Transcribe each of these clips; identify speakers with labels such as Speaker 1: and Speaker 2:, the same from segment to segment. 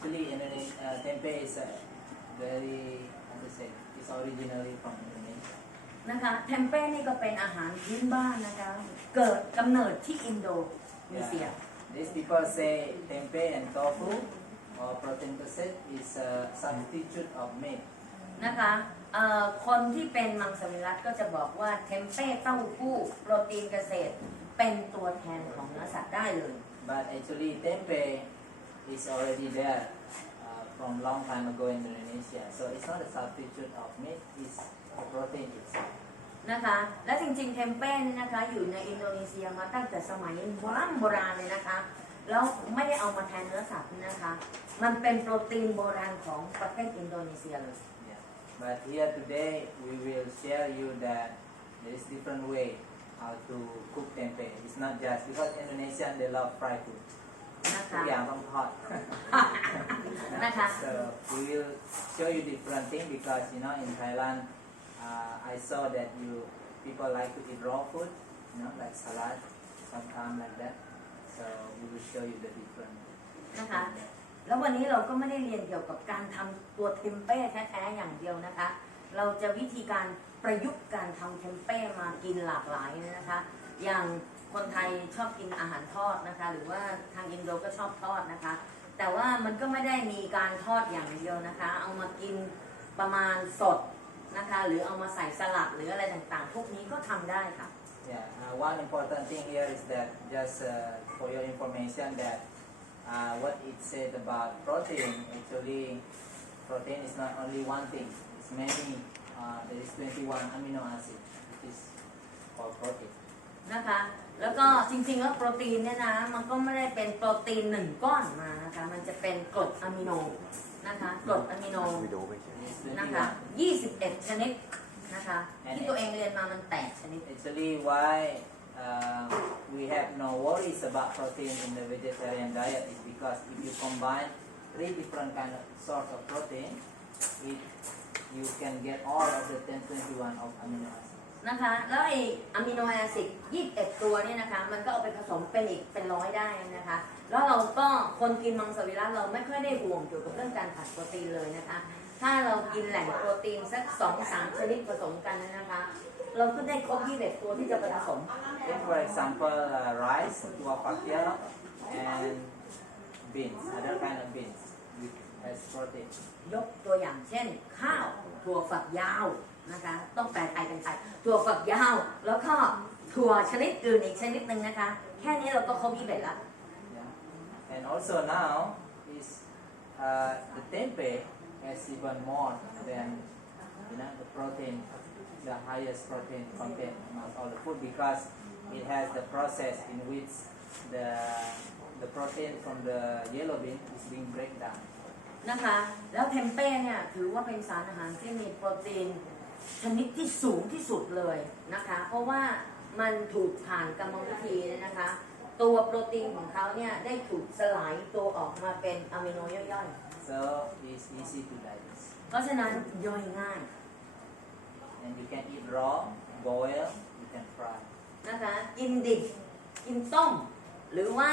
Speaker 1: Actually, Indonesia, uh, tempeh is uh, very, how to say, it's originally from Indonesia.
Speaker 2: นะคะเทมเป้นี่ก็เป็นอาหารพื้นบ้านนะคะ เกิดกำเนิดที่อินโดนีเซีย
Speaker 1: These people say tempeh and tofu or protein cassette is a substitute of meat.
Speaker 2: นะคะเอ่อคนที่เป็นมังสวิรัตก็จะบอกว่าเทมเป้เต้าหู้โปรตีนเกษตร เป็นตัวแทนของเนื้อสัตว์ได้เลย
Speaker 1: But actually, tempeh is already there uh, from long time ago in Indonesia. So it's not a substitute of meat, it's a protein itself.
Speaker 2: นะคะ และจริงๆ เทมเป้นี่นะคะอยู่ในอินโดนีเซียมาตั้งแต่สมัยโบราณโบราณเลยนะคะ แล้วไม่ได้เอามาแทนเนื้อสัตว์นะคะ มันเป็นโปรตีนโบราณของประเทศอินโดนีเซียเลย
Speaker 1: Yeah. But here today, we will share you that there is different way how to cook tempeh. It's not just because Indonesian they love fried food.
Speaker 2: นะคะ
Speaker 1: ทุกอย่างต้องทอด
Speaker 2: นะคะ
Speaker 1: so we will show you different thing because you know in Thailand uh, I saw that you people like to eat raw food you know like salad sometimes like that so we will show you the different
Speaker 2: นะคะ แล้ววันนี้เราก็ไม่ได้เรียนเกี่ยวกับการทำตัวเทมเป้แท้ๆอย่างเดียวนะคะ เราจะวิธีการประยุกต์การทำเทมเป้มากินหลากหลายนะคะ อย่างคนไทยชอบกินอาหารทอดนะคะ หรือว่าทางอินโดก็ชอบทอดนะคะ แต่ว่ามันก็ไม่ได้มีการทอดอย่างเดียวนะคะ เอามากินประมาณสดนะคะ หรือเอามาใส่สลัดหรืออะไรต่างๆ พวกนี้ก็ทำได้ค่ะ
Speaker 1: Yeah, uh, one important thing here is that just uh, for your information that uh, what it said about protein, actually protein is not only one thing. It's many, uh, there is 21 amino acids, which is called protein.
Speaker 2: นะคะ แล้วก็จริงๆแล้วโปรตีนเนี่ยนะมันก็ไม่ได้เป็นโปรตีนหนึ่งก้อนมานะคะ มันจะเป็นกรดอะมิโนนะคะกรดอะมิโน
Speaker 3: วิดีโอไม่ใช่
Speaker 1: It's
Speaker 2: นะคะ
Speaker 1: 21.
Speaker 2: 21 ชนิดนะคะที่ตัวเองเรียนมามันแตกชนิด
Speaker 1: Actually, why uh, we have no worries about protein in the vegetarian diet is because if you combine three different kind of source of protein, it, you can get all of the 10, 21 of amino acids.
Speaker 2: นะคะ แล้วไออะมิโนแอซิด21ตัวเนี่ยนะคะ มันก็เอาไปผสมเป็นอีกเป็นร้อยได้นะคะ แล้วเราก็คนกินมังสวิรัตเราไม่ค่อยได้ห่วงเกี่ยวกับเรื่องการขาดโปรตีนเลยนะคะ ถ้าเรากินแหล่งโปรตีนสักสองสามชนิดผสมกันนะคะ เราก็ได้ครบ21ตัวที่จะไปผสม
Speaker 1: Take for example uh, rice, tuak pakya, and beans, other kind of beans with has protein.
Speaker 2: ยกตัวอย่างเช่น ข้าวถั่วฝักยาว นะคะ ต้องแปลไทยเป็นไทยถั่วฝักยาว แล้วก็ถั่วชนิดอื่นอีกชนิดหนึ่งนะคะ แค่นี้เราก็ครบ21แล้ว
Speaker 1: Yeah. And also now is uh, the tempeh has even more than you know the protein, the highest protein content among all the food because it has the process in which the the protein from the yellow bean is being break down.
Speaker 2: นะคะ แล้วเทมเป้เนี่ยถือว่าเป็นสารอาหารที่มีโปรตีน ชนิดที่สูงที่สุดเลยนะคะ เพราะว่ามันถูกผ่านกรรมวิธีเนี่ยนะคะ ตัวโปรตีนของเขาเนี่ยได้ถูกสลายตัวออกมาเป็นอะมิโนย่อย
Speaker 1: So it's easy to digest.
Speaker 2: ๆเพราะฉะนั้นย่อยง่าย
Speaker 1: And you can eat raw, boil, you can fry.
Speaker 2: นะคะกินดิบกินต้ม หรือว่า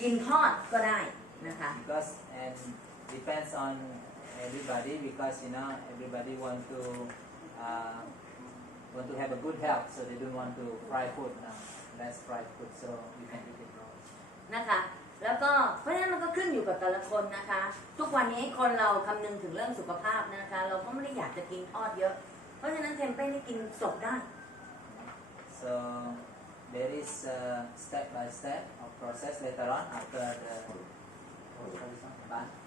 Speaker 2: กินทอดก็ได้นะคะ
Speaker 1: because and depends on everybody because you know everybody want to uh, want to have a good health so they don't want to fry food now less fried food so you can eat it raw
Speaker 2: นะคะแล้วก็เพราะฉะนั้นมันก็ขึ้นอยู่กับแต่ละคนนะคะ ทุกวันนี้คนเราคำนึงถึงเรื่องสุขภาพนะคะ เราก็ไม่ได้อยากจะกินทอดเยอะ เพราะฉะนั้นเทมเป้นี่กินสดได้
Speaker 1: so there is a step by step of process later on after the bath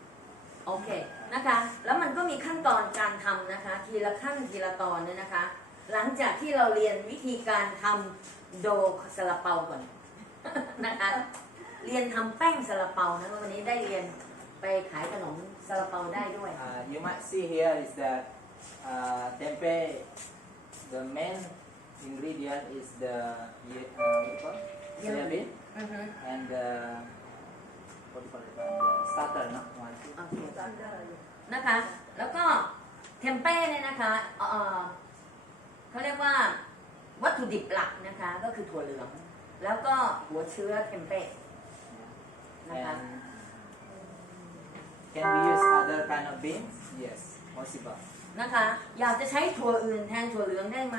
Speaker 2: โอเคนะคะ แล้วมันก็มีขั้นตอนการทำนะคะ ทีละขั้นทีละตอนเนี่ยนะคะ หลังจากที่เราเรียนวิธีการทำโดซาลาเปาก่อนนะคะเรียนทำแป้งซาลาเปานะวันนี้ได้เรียนไปขายขนมซาลาเปาได้ด้วย
Speaker 1: uh, you might see here is that uh, tempeh the main ingredient is the ye- uh, what you call it?
Speaker 2: Yellow
Speaker 1: soya bean
Speaker 2: อือฮึ
Speaker 1: and the what do you call it? Uh, the starter, no? One, two.
Speaker 2: โอเคนะคะ แล้วก็เทมเป้เนี่ยนะคะเอ่อเขาเรียกว่าวัตถุดิบหลักนะคะ ก็คือถั่วเหลือง แล้วก็หัวเชื้อเทมเป้นะคะ
Speaker 1: And Can we use other kind of beans? Yes, possible.
Speaker 2: นะคะ อยากจะใช้ถั่วอื่นแทนถั่วเหลืองได้ไหม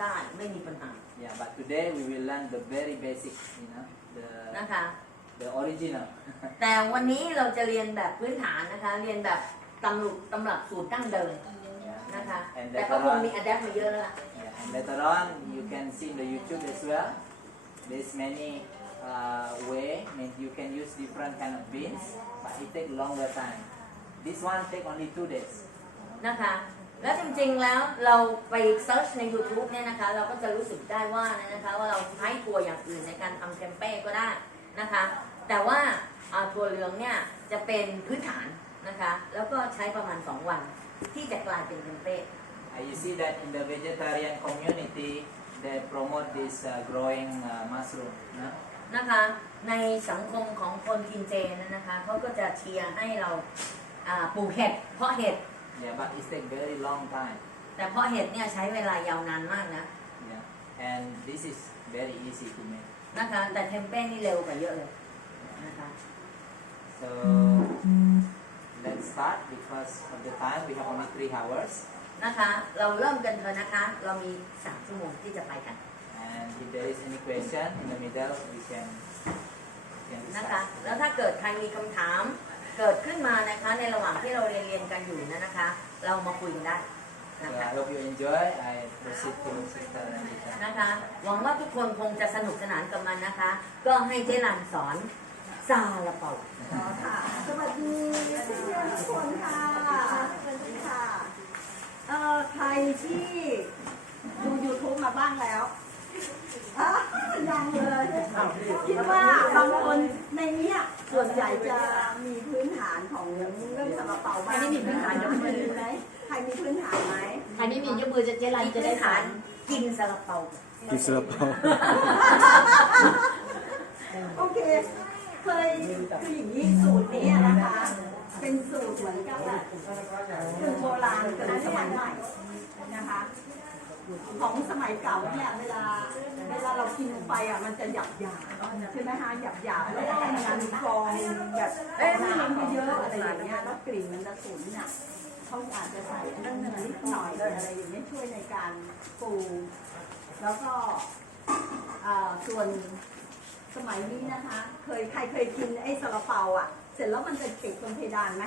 Speaker 2: ได้ไม่มีปัญหา
Speaker 1: Yeah, but today we will learn the very basic, you know, the
Speaker 2: นะคะ
Speaker 1: the original.
Speaker 2: แต่วันนี้เราจะเรียนแบบพื้นฐานนะคะ เรียนแบบตำรุตำรับสูตรดั้งเดิม
Speaker 1: yeah.
Speaker 2: นะคะ
Speaker 1: And
Speaker 2: แต่ก็
Speaker 1: later
Speaker 2: คง
Speaker 1: on,
Speaker 2: มีอัดแอปมาเยอะแล้วล่ะ
Speaker 1: yeah, and later on you can see in the YouTube as well. There's many uh, way, means you can use different kind of beans, but it take longer time. This one take only two days.
Speaker 2: นะคะ แล้วจริงๆ แล้วเราไปเซิร์ชใน YouTube เนี่ยนะคะ เราก็จะรู้สึกได้ว่านะคะ ว่าเราใช้ถั่วอย่างอื่นในการทำแคมเป้ก็ได้นะคะ แต่ว่าอ่าถั่วเหลืองเนี่ยจะเป็นพื้นฐานนะคะ แล้วก็ใช้ประมาณ 2 วัน ที่จะกลายเป็นแคมเป้
Speaker 1: Uh, you see that in the vegetarian community, they promote this uh, growing uh, mushroom. no?
Speaker 2: นะคะในสังคมของคนกินเจนั้นนะคะเขาก็จะเชียร์ให้เราอ่าปลูกเห็ดเพาะเห็ด
Speaker 1: Yeah, but it take very long time.
Speaker 2: แต่เพาะเห็ดเนี่ยใช้เวลายาวนานมากนะ
Speaker 1: Yeah, and this is very easy to make.
Speaker 2: นะคะแต่เทมเป้นี่เร็วกว่าเยอะเลยนะคะ
Speaker 1: So let's start because of the time we have only three hours.
Speaker 2: นะคะเราเริ่มกันเถอะนะคะ เรามี3ชั่วโมงที่จะไปกัน
Speaker 1: And if there is any question in the middle, we can, we can
Speaker 2: นะคะ
Speaker 1: discuss.
Speaker 2: แล้วถ้าเกิดใครมีคำถามเกิดขึ้นมานะคะในระหว่างที่เราเรียนเรียนกันอยู่นะนะคะ เรามาคุยกันได้
Speaker 1: So
Speaker 2: นะคะ
Speaker 1: I hope you enjoy. I proceed to Sister Anita.
Speaker 2: นะคะหวังว่าทุกคนคงจะสนุกสนานกับมันนะคะ ก็ให้เจรันสอน ซาลาเปา
Speaker 3: อ๋อค่ะ สวัสดีเพื่อนๆทุกคนค่ะสวัสดีค่ะ เอ่อ ใครที่ดู YouTube มาบ้างแล้วอะยังเลย คิดว่าบางคนในเนี้ยส่วนใหญ่จะมีพื้นฐานของเรื่องซาลาเปาบ้าง
Speaker 2: ใครไม่มีพื้นฐานยกมือ
Speaker 3: ไหมใครมีพื้นฐานไหม
Speaker 2: ใครไม่มียกมือจะเจรันจะได้สอนกินซาลาเปา
Speaker 4: กินซาลาเปา
Speaker 3: โอเค เคยคืออย่างนี้สูตรนี้นะคะ เป็นสูตรเหมือนกับแบบคือโบราณกับสมัยใหม่นะคะ ของสมัยเก่าเนี่ยเวลาเวลาเรากินไปอะมันจะหยับหยาบใช่ไหมคะหยับหยาบแล้วก็มันกรองแบบน้ำเยอะอะไรอย่างเงี้ยแล้วกลิ่นมันจะฉุนน่ะเขาอาจจะใส่อันนั้นนิดหน่อยอะไรอย่างเงี้ยช่วยในการปรุงแล้วก็อ่าส่วน สมัยนี้นะคะ เคยใครเคยกินไอ้ซาลาเปาอะ เสร็จแล้วมันจะติดบนเพดานไหม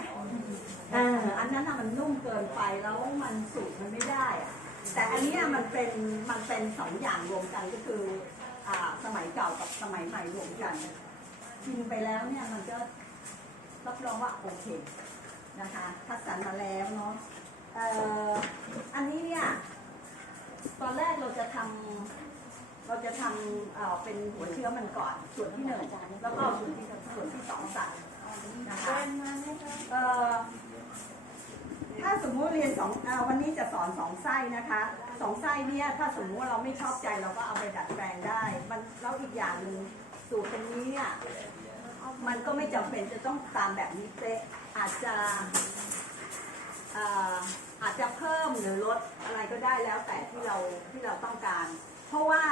Speaker 3: เอออันนั้นน่ะมันนุ่มเกินไปแล้วมันสุกมันไม่ได้อะแต่อันเนี้ยมันเป็นมันเป็นสองอย่างรวมกันก็คืออ่าสมัยเก่ากับสมัยใหม่รวมกันกินไปแล้วเนี่ยมันก็รับรองว่าโอเคนะคะคัดสรรมาแล้วเนาะเอ่ออันนี้เนี่ยตอนแรกเราจะทำ เราจะทำเอ่อเป็นหัวเชื้อมันก่อน ส่วนที่หนึ่งแล้วก็ส่วนที่ส่วนที่สองใส่นะคะเอ่อถ้าสมมุติเรียนสองเอ่อวันนี้จะสอนสองไส้นะคะสองไส้เนี่ยถ้าสมมุติว่าเราไม่ชอบใจเราก็เอาไปดัดแปลงได้ มันแล้วอีกอย่างหนึ่งสูตรตรงนี้เนี่ยมันก็ไม่จำเป็นจะต้องตามแบบนี้เป๊ะอาจจะเอ่ออาจจะเพิ่มหรือลดอะไรก็ได้แล้วแต่ที่เราที่เราต้องการ ราะว่า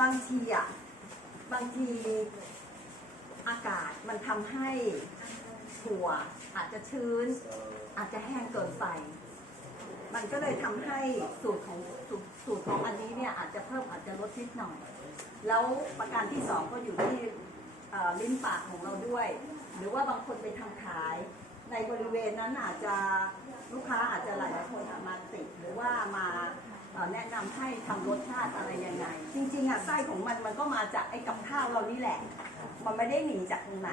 Speaker 3: บางทีอะบางทีอากาศมันทำให้ถั่วอาจจะชื้น อาจจะแห้งเกินไป มันก็เลยทำให้สูตรของสูตรสูตรของอันนี้เนี่ยอาจจะเพิ่มอาจจะลดนิดหน่อย แล้วประการที่สองก็อยู่ที่เอ่อลิ้นปากของเราด้วย หรือว่าบางคนไปทำขาย ในบริเวณนั้นอาจจะลูกค้าอาจจะหลายๆคนมาติดหรือว่ามา แนะนำให้ทำรสชาติอะไรยังไง จริงๆอะไส้ของมันมันก็มาจากไอ้กับข้าวเรานี่แหละ มันไม่ได้หนีจากตรงไหน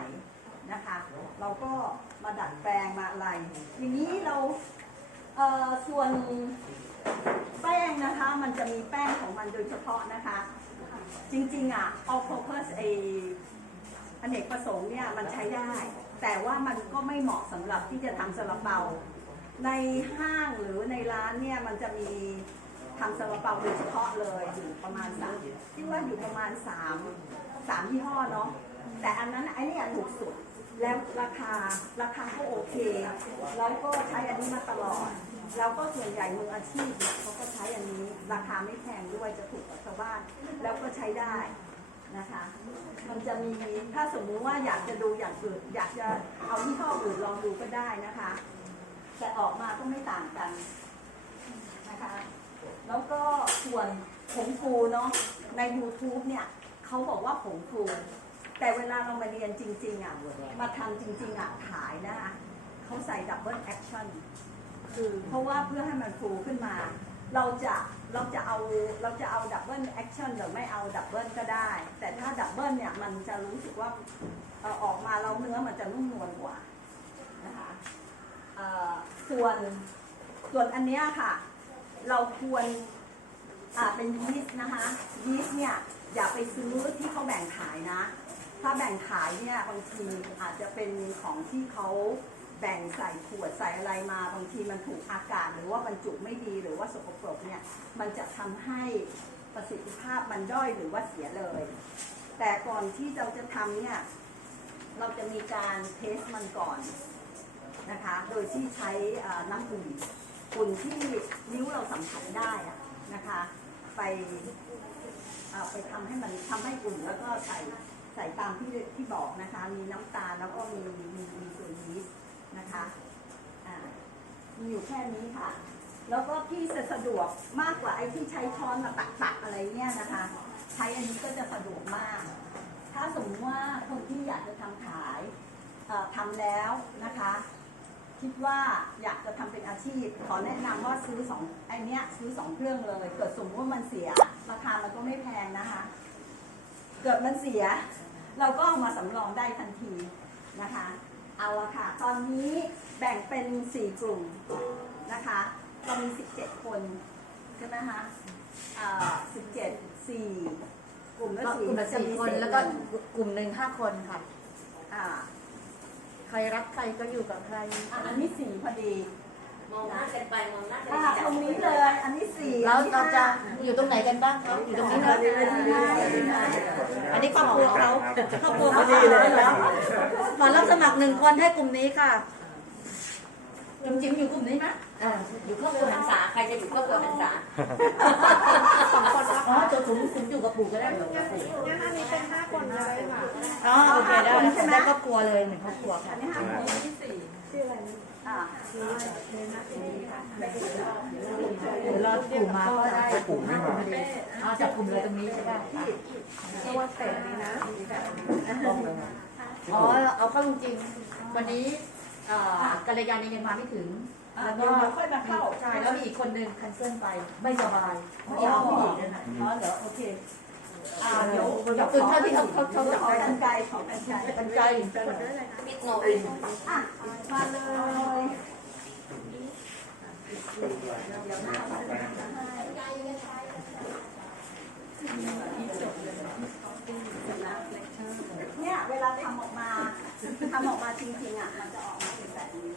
Speaker 3: นะคะ เราก็มาดัดแปลงมาอะไร อย่างนี้เราเอ่อส่วนแป้งนะคะ มันจะมีแป้งของมันโดยเฉพาะนะคะ จริงๆอะ all purpose ไออเนกประสงค์เนี่ยมันใช้ได้ แต่ว่ามันก็ไม่เหมาะสำหรับที่จะทำซาลาเปาในห้างหรือในร้านเนี่ยมันจะมี ทำซาลาเปาโดยเฉพาะเลยอยู่ประมาณสามที่ว่าอยู่ประมาณสามสามยี่ห้อเนาะแต่อันนั้นไอ้นี่ถูกสุดแล้วราคาราคาก็โอเคแล้วก็ใช้อันนี้มาตลอดแล้วก็ส่วนใหญ่มืออาชีพเขาก็ใช้อันนี้ ราคาไม่แพงด้วยจะถูกกว่าชาวบ้าน แล้วก็ใช้ได้นะคะ มันจะมีถ้าสมมุติว่าอยากจะดูอย่างอื่นอยากจะเอายี่ห้อดูลองดูก็ได้นะคะ แต่ออกมาก็ไม่ต่างกันนะคะ แล้วก็ส่วนผงฟูเนาะใน YouTube เนี่ยเขาบอกว่าผงฟู แต่เวลาเรามาเรียนจริงๆอะมาทำจริงๆอะขายนะคะเขาใส่ดับเบิลแอคชั่นคือเพราะว่าเพื่อให้มันฟูขึ้นมา เราจะเราจะเอาเราจะเอาดับเบิลแอคชั่นหรือไม่เอาดับเบิลก็ได้ แต่ถ้าดับเบิลเนี่ยมันจะรู้สึกว่าเอ่ออกมาแล้วเนื้อมันจะนุ่มนวลกว่านะคะส่วนส่วนอันเนี้ยค่ะ เราควรอ่าเป็นยีสต์นะคะยีสต์เนี่ยอย่าไปซื้อที่เขาแบ่งขายนะ ถ้าแบ่งขายเนี่ยบางทีอาจจะเป็นของที่เขาแบ่งใส่ขวดใส่อะไรมาบางทีมันถูกอากาศ หรือว่าบรรจุไม่ดีหรือว่าสกปรกเนี่ยมันจะทำให้ประสิทธิภาพมันด้อยหรือว่าเสียเลย แต่ก่อนที่เราจะทำเนี่ยเราจะมีการเทสมันก่อนนะคะ โดยที่ใช้น้ำอุ่น อุ่นที่นิ้วเราสัมผัสได้อะนะคะ ไปไปทำให้มันทำให้อุ่นแล้วก็ใส่ใส่ตามที่ที่บอกนะคะ มีน้ำตาลแล้วก็มีมีมีตัวยีสต์นะคะอ่ามีอยู่แค่นี้ค่ะ แล้วก็พี่จะสะดวกมากกว่าไอ้ที่ใช้ช้อนมาตักตักอะไรเนี่ยนะคะ ใช้อันนี้ก็จะสะดวกมาก ถ้าสมมติว่าคนที่อยากจะทำขายเอ่อทำแล้วนะคะ คิดว่าอยากจะทำเป็นอาชีพ ขอแนะนำว่าซื้อสองไอเนี้ยซื้อสองเครื่องเลย เกิดสมมติว่ามันเสีย ราคามันก็ไม่แพงนะคะ เกิดมันเสีย เราก็เอามาสำรองได้ทันทีนะคะ เอาละค่ะ ตอนนี้แบ่งเป็น4กลุ่มนะคะเรามี17คนใช่ไหมคะอ่า17 4กลุ่มละ
Speaker 4: ก็
Speaker 3: สี่
Speaker 4: กลุ่มละ
Speaker 3: จะ
Speaker 4: สี่
Speaker 3: มี
Speaker 4: คน
Speaker 3: เศษ
Speaker 4: แล้วก็
Speaker 3: เงิน
Speaker 4: กลุ่มหนึ่งห้าคนค่ะ
Speaker 3: อ่า
Speaker 4: ใครรับใครก็อยู่กับใคร
Speaker 3: อะอันนี้สี่พอดี
Speaker 4: มองหน้ากันไปมองหน้ากัน
Speaker 3: อ่าตรงนี้เลย อันนี้สี่
Speaker 4: แล้ว
Speaker 3: อันนี้
Speaker 4: เราจะ
Speaker 3: ห้า
Speaker 4: อยู่ตรงไหนกันบ้างคะอยู่ตรงนี้นะ
Speaker 3: อ่า
Speaker 4: อันนี้ครอบครัวเขาครอบครัวเขาดีเลยแล้วขอรับสมัครหนึ่งคนให้กลุ่มนี้ค่ะจุ๋มจิ๋มอยู่กลุ่มนี้ไหมอ่าอยู่ครอบครัวหันษาใครจะอยู่ครอบครัวหันษาสองคนอ๋อตัวผมผมอยู่กับปู่ก็ได้เหรอกับปู่
Speaker 2: งั้นอันนี้เป็นห้าคนเลยค่ะ
Speaker 4: อ๋อ โอเคได้ครอบครัวเลยหนึ่งครอบครัวค่ะ
Speaker 3: อันนี้ห้าคน
Speaker 2: ชื่ออะไรนะ
Speaker 3: อ่า
Speaker 4: เดี๋ยวรอปู่มาก็ได้ปู่ไม่มาเอ๋อจับกลุ่มเลยตรงนี้ใช่ป่ะ
Speaker 2: ตัวเตะนี่นะ
Speaker 4: อ๋อเอาเข้าจริงๆวันนี้เอ่อกัลยาณียังมาไม่ถึง แล้วก็
Speaker 3: ค่อยมาเข้า
Speaker 4: ใช่แล้วมีอีกคนนึงคันเซิลไปไม่สบาย
Speaker 3: อ๋
Speaker 4: อาผู้หญิง
Speaker 3: อ
Speaker 4: นั่นน่ะ
Speaker 3: อ๋อเดี๋ยวโอเคอ่า เดี๋ยว
Speaker 4: เดี๋ยวคือเท่าที่เขาเขาเขา
Speaker 3: เดี๋ยว
Speaker 4: จับ
Speaker 3: ขอ
Speaker 4: ได้
Speaker 3: กันไกลขอกันไกล
Speaker 4: กันไกล
Speaker 2: กดได้เลย
Speaker 3: อะมาเลยเดี๋ยวหน้ามาเนี่ยเวลาทำออกมาทำออกมาจริงๆอะมันจะออก